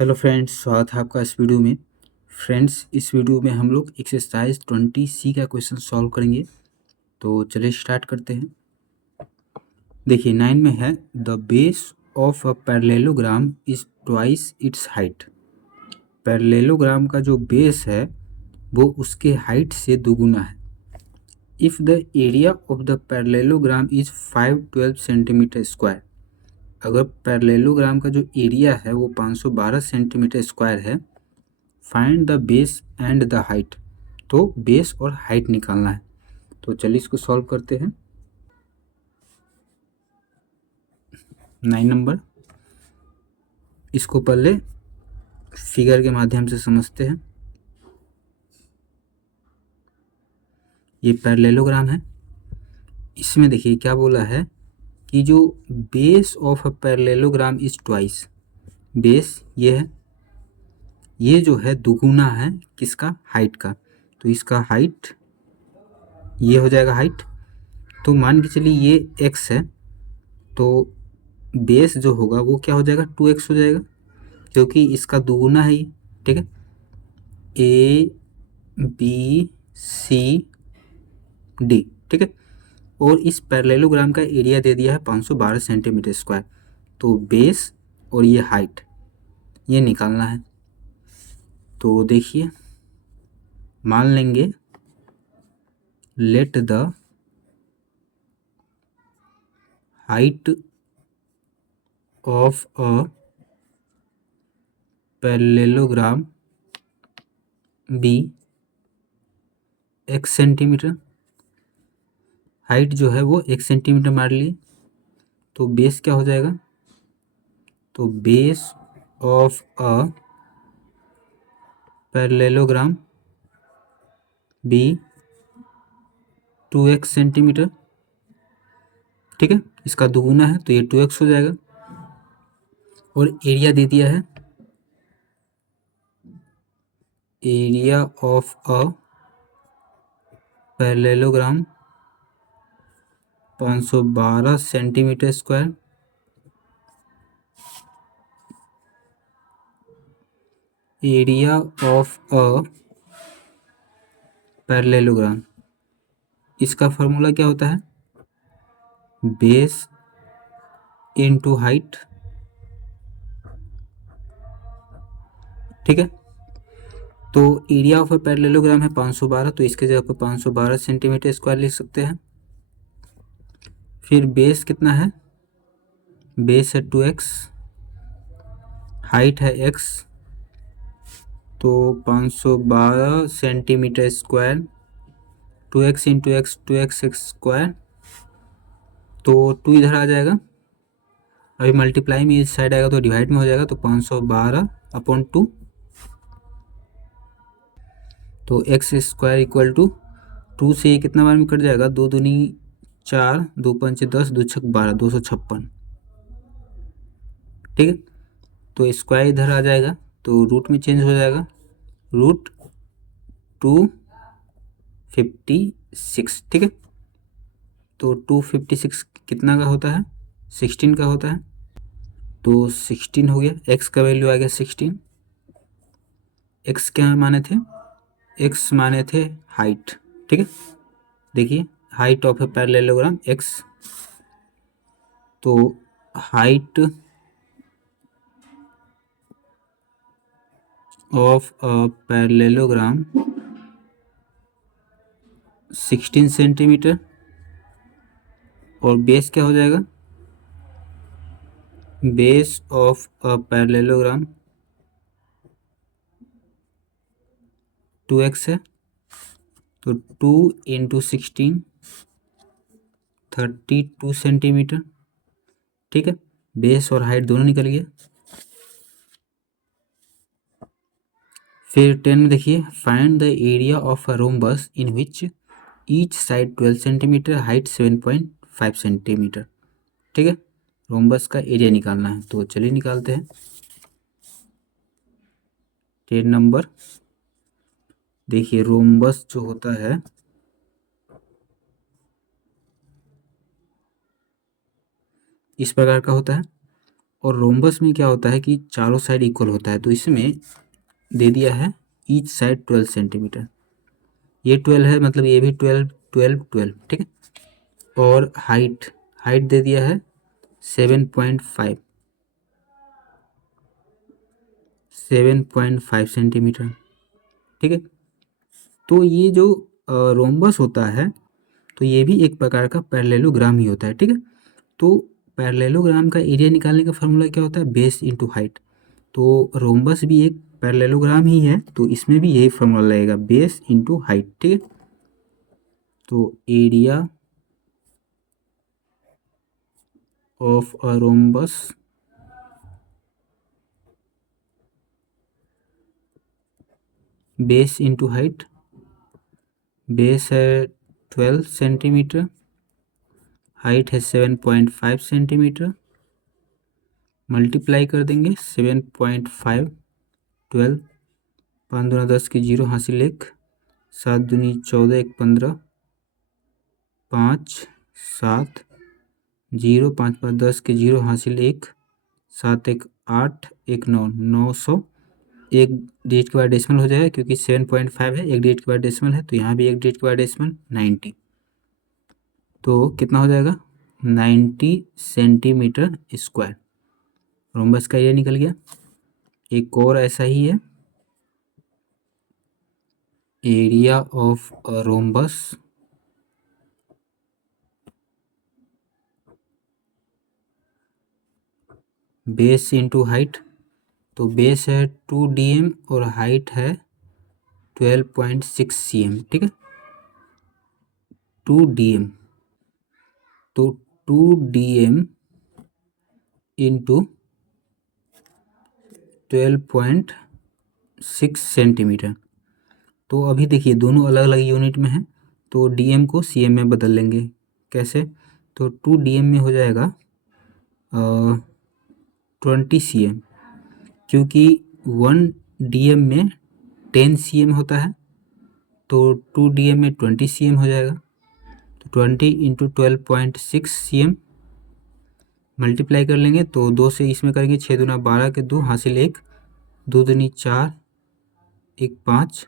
Hello friends, स्वागत है आपका इस वीडियो में। फ्रेंड्स, इस वीडियो में हम लोग एक्सरसाइज 20C का क्वेश्चन सॉल्व करेंगे। तो चलिए स्टार्ट करते हैं। देखिए 9 में है the base of a parallelogram is twice its height. Parallelogram का जो बेस है वो उसके हाइट से दुगुना है। If the area of the parallelogram is 512 centimetre square. अगर पैरेललोग्राम का जो एरिया है वो 512 सेंटीमीटर स्क्वायर है, find the base and the height. तो बेस और हाइट निकालना है। तो चलिए इसको सॉल्व करते हैं। 9 नंबर, इसको पहले फिगर के माध्यम से समझते हैं। ये पैरेललोग्राम है। इसमें देखिए क्या बोला है कि जो base of a parallelogram is twice. Base ये है, ये जो है दुगुना है किसका? हाइट का। तो इसका हाइट ये हो जाएगा हाइट। तो मान के चलिए ये x है, तो बेस जो होगा वो क्या हो जाएगा? 2x हो जाएगा, क्योंकि इसका दुगुना है ये। ठीक है, ए बी सी डी। ठीक है, और इस पैरेललोग्राम का एरिया दे दिया है 512 सेंटीमीटर स्क्वायर। तो बेस और ये हाइट ये निकालना है। तो देखिए, मान लेंगे let the height of a parallelogram be x centimetre. Height जो है वो 1 सेंटीमीटर मान लिए। तो बेस क्या हो जाएगा? तो base of a parallelogram be 2x centimetre. ठीक है, इसका दुगुना है तो ये 2x हो जाएगा। और एरिया दे दिया है, area of a parallelogram 512 centimetre square. Area of a parallelogram, इसका फॉर्मूला क्या होता है? Base into height. ठीक है, तो एरिया ऑफ अ पैरेललोग्राम है 512, तो इसके जगह पर 512 सेंटीमीटर स्क्वायर लिख सकते हैं। फिर बेस कितना है? बेस है 2x, हाइट है x, तो 512 centimetre square. 2x into x 2x square, तो 2 इधर आ जाएगा। अभी मल्टीप्लाई में इस साइड आएगा तो डिवाइड में हो जाएगा, तो 512/2। तो एक्स स्क्वायर इक्वल टू 2 से ये कितना बार में कट जाएगा? 2 दूनी 4, 2 पंच 10, 2 छक 12, 256। ठीक है, तो स्क्वायर इधर आ जाएगा तो रूट में चेंज हो जाएगा, रूट 256। ठीक है, तो 256 कितना का होता है? 16 का होता है। तो 16 हो गया, एक्स का वैल्यू आ गया 16। एक्स क्या माने थे? एक्स माने थे हाइट। ठीक है, देखिए height of a parallelogram x. तो height of a parallelogram 16 centimetre, और बेस क्या हो जाएगा? Base of a parallelogram 2x है, तो 2 इंटू 16 32 सेंटीमीटर। ठीक है, बेस और हाइट दोनों निकल गया। फिर 10 में देखिए, find the area of a rhombus in which each side 12 centimetre, height 7.5 centimetre. ठीक है, रोम्बस का एरिया निकालना है। तो चलिए निकालते हैं। 10 नंबर, देखिए रोम्बस जो होता है इस प्रकार का होता है, और रोम्बस में क्या होता है कि चारों साइड इक्वल होता है, तो इसमें दे दिया है ईच साइड 12 सेंटीमीटर। ये 12 है मतलब ये भी 12 12 12, ठीक है। और हाइट हाइट दे दिया है 7.5 7.5 सेंटीमीटर, ठीक है। तो ये जो रोम्बस होता है तो ये भी एक प्रकार का पैरेललोग्राम ही होता है, ठीक है। तो पैरेललोग्राम का एरिया निकालने का फॉर्मूला क्या होता है, बेस इंटू हाइट। तो रोम्बस भी एक पैरेललोग्राम ही है, तो इसमें भी यही फॉर्मूला लगेगा, बेस इंटू हाइट, ठीक है। तो area of a rhombus base into height, base है 12 सेंटीमीटर, हाइट है 7.5 सेंटीमीटर, मल्टीप्लाई कर देंगे 7.5 12, 5 दूना 10 की 0 हासिल 1, 7 दूनी 14 1 15, 5 7 0, 5 5 10 की 0 हासिल 1, 7 1 8 1 9, 900। एक डिजिट के बाद डेसिमल हो जाएगा क्योंकि 7.5 है, एक डिजिट के बाद डेसिमल है, तो यहाँ भी एक डिजिट के बाद डेसिमल 90। तो कितना हो जाएगा 90 सेंटीमीटर स्क्वायर। रोम्बस का एरिया निकल गया। एक और ऐसा ही है, area of a rhombus base into height. तो बेस है 2 dm और हाइट है 12.6 cm, ठीक है। 2 dm, तो 2 dm इंटू 12.6 सेंटीमीटर। तो अभी देखिए दोनों अलग अलग यूनिट में हैं, तो dm को cm में बदल लेंगे। कैसे, तो 2 dm में हो जाएगा 20 cm, क्योंकि 1 dm में 10 cm होता है, तो 2 dm में 20 cm हो जाएगा। तो 20 इंटू 12.6 cm मल्टीप्लाई कर लेंगे, तो 2 से इसमें करेंगे 6 दूना 12 के 2 हासिल 1, 2 दूनी 4 1 5,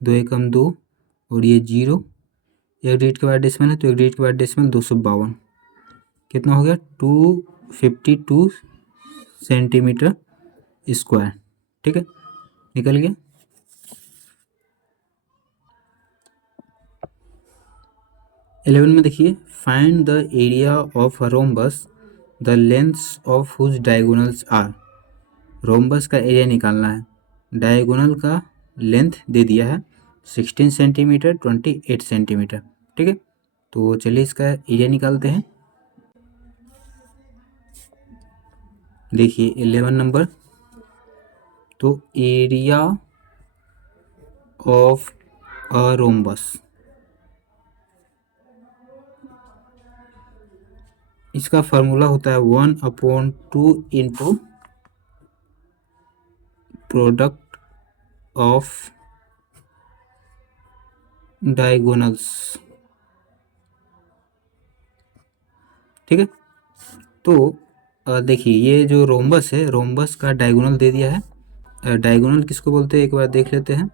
2 एकम 2 और ये 0, एक डिजिट के बाद डेसिमल है तो एक डिजिट के बाद डेसिमल 252, कितना हो गया 252 सेंटीमीटर स्क्वायर, ठीक है, निकल गया। इलेवन में देखिए, find the area of a rhombus the lengths of whose diagonals are. Rhombus का एरिया निकालना है, डायगोनल का लेंथ दे दिया है 16 सेंटीमीटर 28 सेंटीमीटर, ठीक है। तो चलिए इसका एरिया निकालते हैं। देखिए 11 नंबर, तो एरिया ऑफ अ रोम्बस, इसका फार्मूला होता है 1/2 इंटू प्रोडक्ट ऑफ डायगोनल्स, ठीक है। तो देखिए ये जो रोम्बस है, रोम्बस का डायगोनल दे दिया है। डायगोनल किसको बोलते हैं एक बार देख लेते हैं।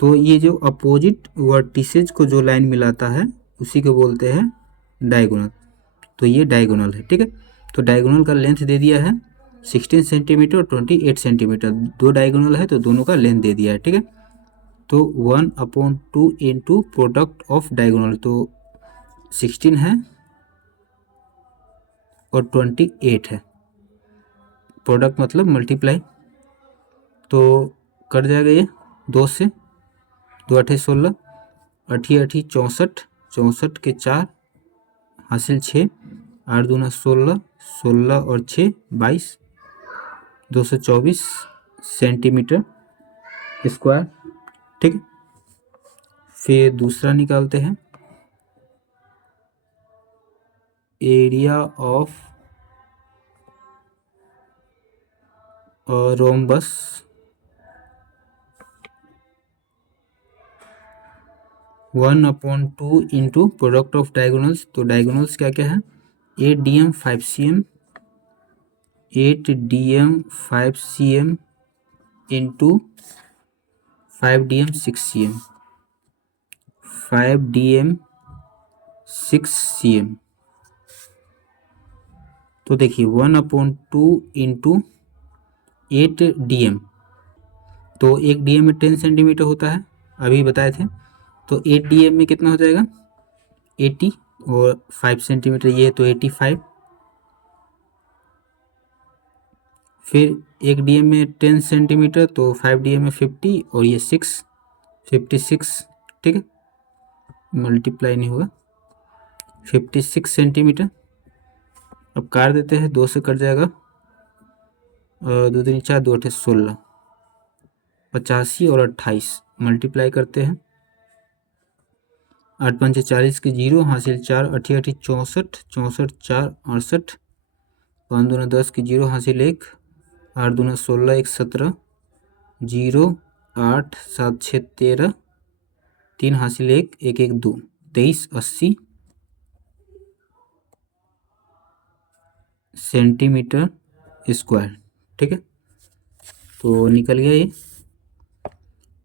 तो ये जो अपोजिट वर्टिसेज को जो लाइन मिलाता है उसी को बोलते हैं डायगोनल। तो ये डायगोनल है, ठीक है। तो डायगोनल का लेंथ दे दिया है 16 सेंटीमीटर और 28 सेंटीमीटर, दो डायगोनल है तो दोनों का लेंथ दे दिया है, ठीक है। तो 1/2 इंटू प्रोडक्ट ऑफ डायगोनल, तो 16 है और 28 है, प्रोडक्ट मतलब मल्टीप्लाई, तो कट जाएगा ये 2 से, 2 8 16, 8 8 64, 64 के 4 हासिल 6, 8 दूना 16, 16 और 6 22, 224 सेंटीमीटर स्क्वायर, ठीक है। फिर दूसरा निकालते हैं, area of rhombus one upon two into product of diagonals. तो डायगोनल्स क्या क्या है, 8 dm 5 cm 8 dm 5 cm into 5 dm 6 cm, 5 dm 6 cm। तो देखिए 1/2 इंटू 8 dm, तो 1 dm में 10 सेंटीमीटर होता है, अभी बताए थे। तो 8 dm में कितना हो जाएगा 80, और 5 सेंटीमीटर ये है तो 85। फिर 1 dm में 10 सेंटीमीटर तो 5 dm में 50, और ये 56, ठीक है, मल्टीप्लाई नहीं होगा, 56 सेंटीमीटर। अब काट देते हैं, 2 से कट जाएगा, 2 3 4 2 8 16, 85 और 28 मल्टीप्लाई करते हैं। 8 5 40 की 0 हासिल 4, 8 8 64, 64 4 68, 5 दूना 10 की 0 हासिल 1, 8 दूना 16 1 17, 0 8 7 6 13, 3 हासिल 1 1 1 2, 23 80 सेंटीमीटर स्क्वायर, ठीक है, तो निकल गया ये।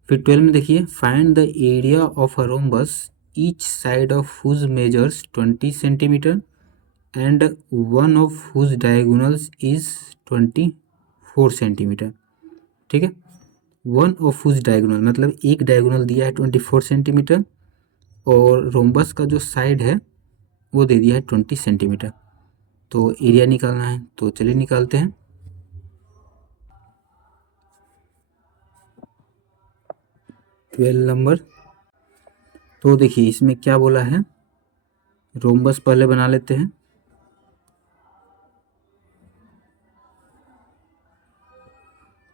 फिर 12 में देखिए, find the area of a rhombus each side of whose measures 20 centimetre and one of whose diagonals is 24 centimetre, ठीक है। वन ऑफ हुज डायगोनल मतलब एक डायगोनल दिया है 24 सेंटीमीटर, और रोम्बस का जो साइड है वो दे दिया है 20 सेंटीमीटर। तो एरिया निकालना है, तो चलिए निकालते हैं। ट्वेल्व नंबर, तो देखिए इसमें क्या बोला है, रोम्बस पहले बना लेते हैं।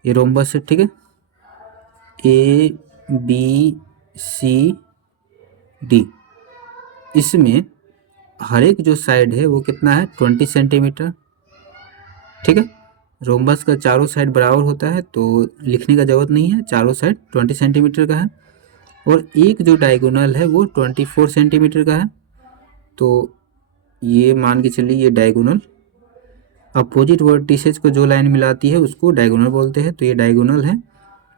ये रोम्बस है, ठीक है, ABCD। इसमें हर एक जो साइड है वो कितना है 20 सेंटीमीटर, ठीक है। रोम्बस का चारों साइड बराबर होता है तो लिखने का ज़रूरत नहीं है, चारों साइड 20 सेंटीमीटर का है, और एक जो डायगोनल है वो 24 सेंटीमीटर का है। तो ये मान के चलिए ये डायगोनल, अपोजिट वर्टिसेज को जो लाइन मिलाती है उसको डायगोनल बोलते हैं, तो ये डायगोनल है,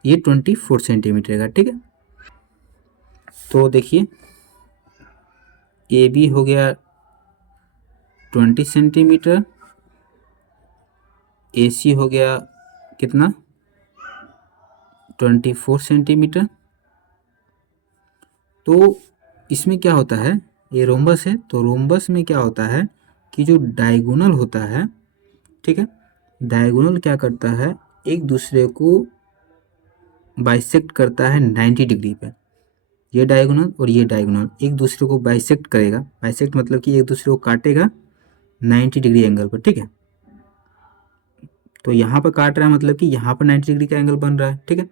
ये 24 सेंटीमीटर का, ठीक है। तो देखिए AB हो गया 20 सेंटीमीटर, AC हो गया कितना 24 सेंटीमीटर। तो इसमें क्या होता है, ये रोम्बस है, तो रोम्बस में क्या होता है कि जो डायगोनल होता है, ठीक है, डायगोनल क्या करता है एक दूसरे को बाइसेक्ट करता है 90 डिग्री पे। ये डायगोनल और ये डायगोनल एक दूसरे को बाइसेक्ट करेगा, बाइसेक्ट मतलब कि एक दूसरे को काटेगा 90 डिग्री एंगल पर, ठीक है। तो यहाँ पर काट रहा है मतलब कि यहाँ पर 90 डिग्री का एंगल बन रहा है, ठीक है।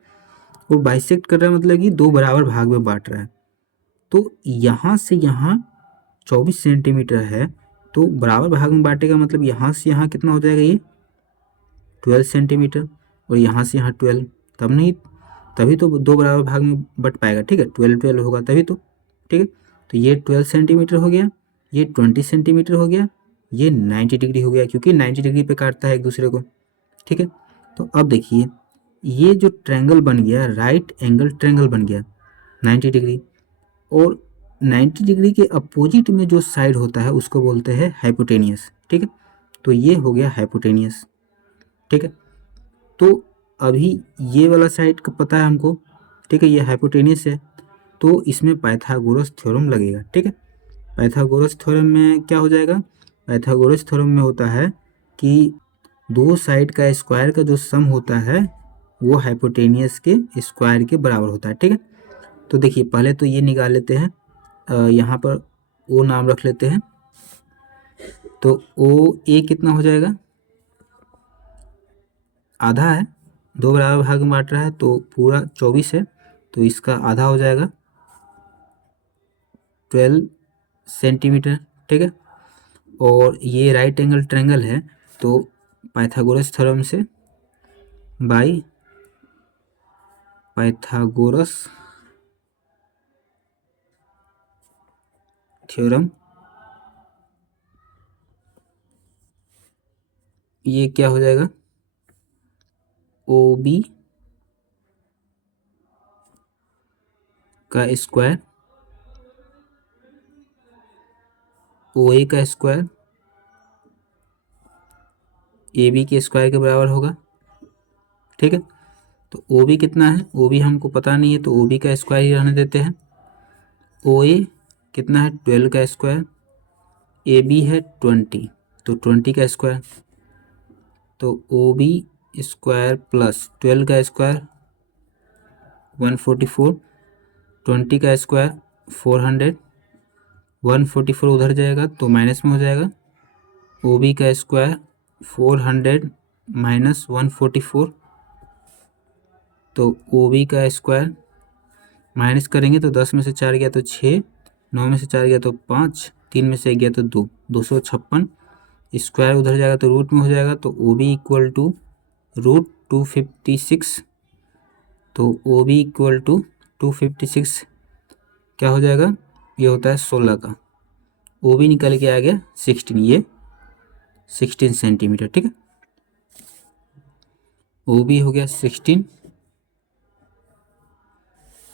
वो बाइसेक्ट कर रहा है मतलब कि दो बराबर भाग में बांट रहा है। तो यहाँ से यहाँ 24 सेंटीमीटर है, तो बराबर भाग में बांटेगा मतलब यहाँ से यहाँ कितना हो जाएगा ये 12 सेंटीमीटर, और यहाँ से यहाँ 12, तब नहीं, तभी तो दो बराबर भाग में बट पाएगा, ठीक है, 12 12 होगा तभी तो, ठीक है। तो ये 12 सेंटीमीटर हो गया, ये 20 सेंटीमीटर हो गया, ये 90 डिग्री हो गया, क्योंकि 90 डिग्री पे काटता है एक दूसरे को, ठीक है। तो अब देखिए ये जो ट्रायंगल बन गया राइट एंगल ट्रायंगल बन गया 90 डिग्री, और 90 डिग्री के अपोजिट में जो साइड होता है उसको बोलते हैं हाइपोटेनियस, ठीक है। तो ये हो गया हाइपोटेनियस, ठीक है। तो अभी ये वाला साइड का पता है हमको, ठीक है, ये हाइपोटेनियस है, तो इसमें पाइथागोरस थ्योरम लगेगा, ठीक है। पाइथागोरस थ्योरम में क्या हो जाएगा, पाइथागोरस थ्योरम में होता है कि दो साइड का स्क्वायर का जो सम होता है वो हाइपोटेनियस के स्क्वायर के बराबर होता है, ठीक है। तो देखिए पहले तो ये निकाल लेते हैं, यहाँ पर ओ नाम रख लेते हैं, तो ओ ए कितना हो जाएगा, आधा है, दो बराबर भाग में बांट रहा है तो पूरा 24 है, तो इसका आधा हो जाएगा 12 सेंटीमीटर, ठीक है। और ये राइट एंगल ट्रायंगल है, तो पाइथागोरस थ्योरम से बाय पाइथागोरस थ्योरम ये क्या हो जाएगा, ओ बी का स्क्वायर ओ ए का स्क्वायर ए बी के स्क्वायर के बराबर होगा। ठीक है, तो ओ बी कितना है, ओ बी हमको पता नहीं है, तो ओ बी का स्क्वायर ही रहने देते हैं। ओ ए कितना है, 12 का स्क्वायर, ए बी है 20, तो 20 का स्क्वायर, तो ओ बी स्क्वायर प्लस 12 का स्क्वायर 144, 20 का स्क्वायर 400, 144 उधर जाएगा तो माइनस में हो जाएगा, ओ बी का स्क्वायर 400 माइनस 144, तो ओ बी का स्क्वायर माइनस करेंगे तो 10 में से 4 गया तो 6, 9 में से 4 गया तो 5, 3 में से 1 गया तो 2, 256, स्क्वायर उधर जाएगा तो रूट में हो जाएगा, तो O B equal to root 256, तो ओ बी इक्वल टू 256 क्या हो जाएगा, ये होता है 16 का, ओ बी निकल के आ गया 16, ये 16 सेंटीमीटर। ठीक है, ओ बी हो गया 16।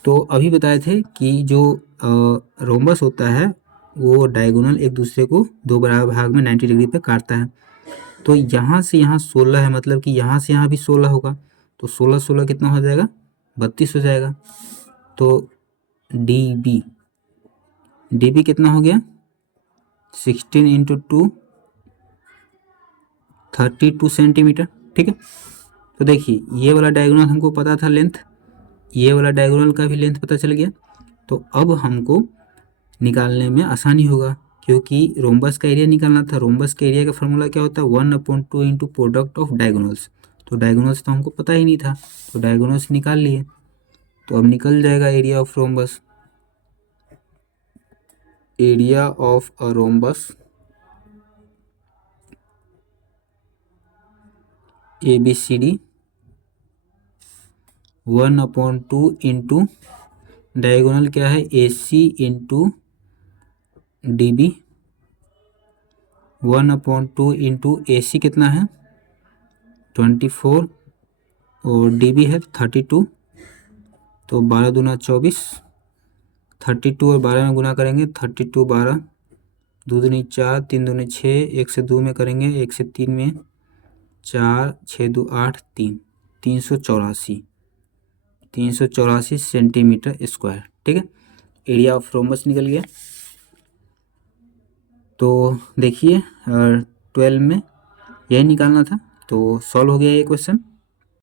तो अभी बताए थे कि जो रोम्बस होता है वो डायगोनल एक दूसरे को दो बराबर भाग में 90 डिग्री पे काटता है। तो यहाँ से यहाँ 16 है, मतलब कि यहाँ से यहाँ भी 16 होगा, तो 16 16 कितना हो जाएगा, 32 हो जाएगा। तो डी बी कितना हो गया, 16 इंटू 2 32 सेंटीमीटर। ठीक है, तो देखिए ये वाला डायगोनल हमको पता था लेंथ, ये वाला डायगोनल का भी लेंथ पता चल गया, तो अब हमको निकालने में आसानी होगा, क्योंकि रोम्बस का एरिया निकालना था। रोम्बस का एरिया का फॉर्मूला क्या होता है, 1/2 इंटू प्रोडक्ट ऑफ डायगोनल्स। तो डायगोनल्स तो हमको पता ही नहीं था, तो डायगोनल्स निकाल लिए, तो अब निकल जाएगा area of rhombus. Area of a rhombus A B C D 1/2 into diagonal क्या है, A C into D B, 1/2 into A C कितना है 24 और डी बी है 32, तो 12 दूना 24, 32 और 12 में गुना करेंगे, 32 12, 2 दूनी 4, 3 दूनी 6, 1 से 2 में करेंगे, 1 से 3 में 4, 6 2 8 3, 384 सेंटीमीटर स्क्वायर। ठीक है, एरिया ऑफ रोम्बस निकल गया। तो देखिए 12 में यही निकालना था, तो सॉल्व हो गया ये क्वेश्चन।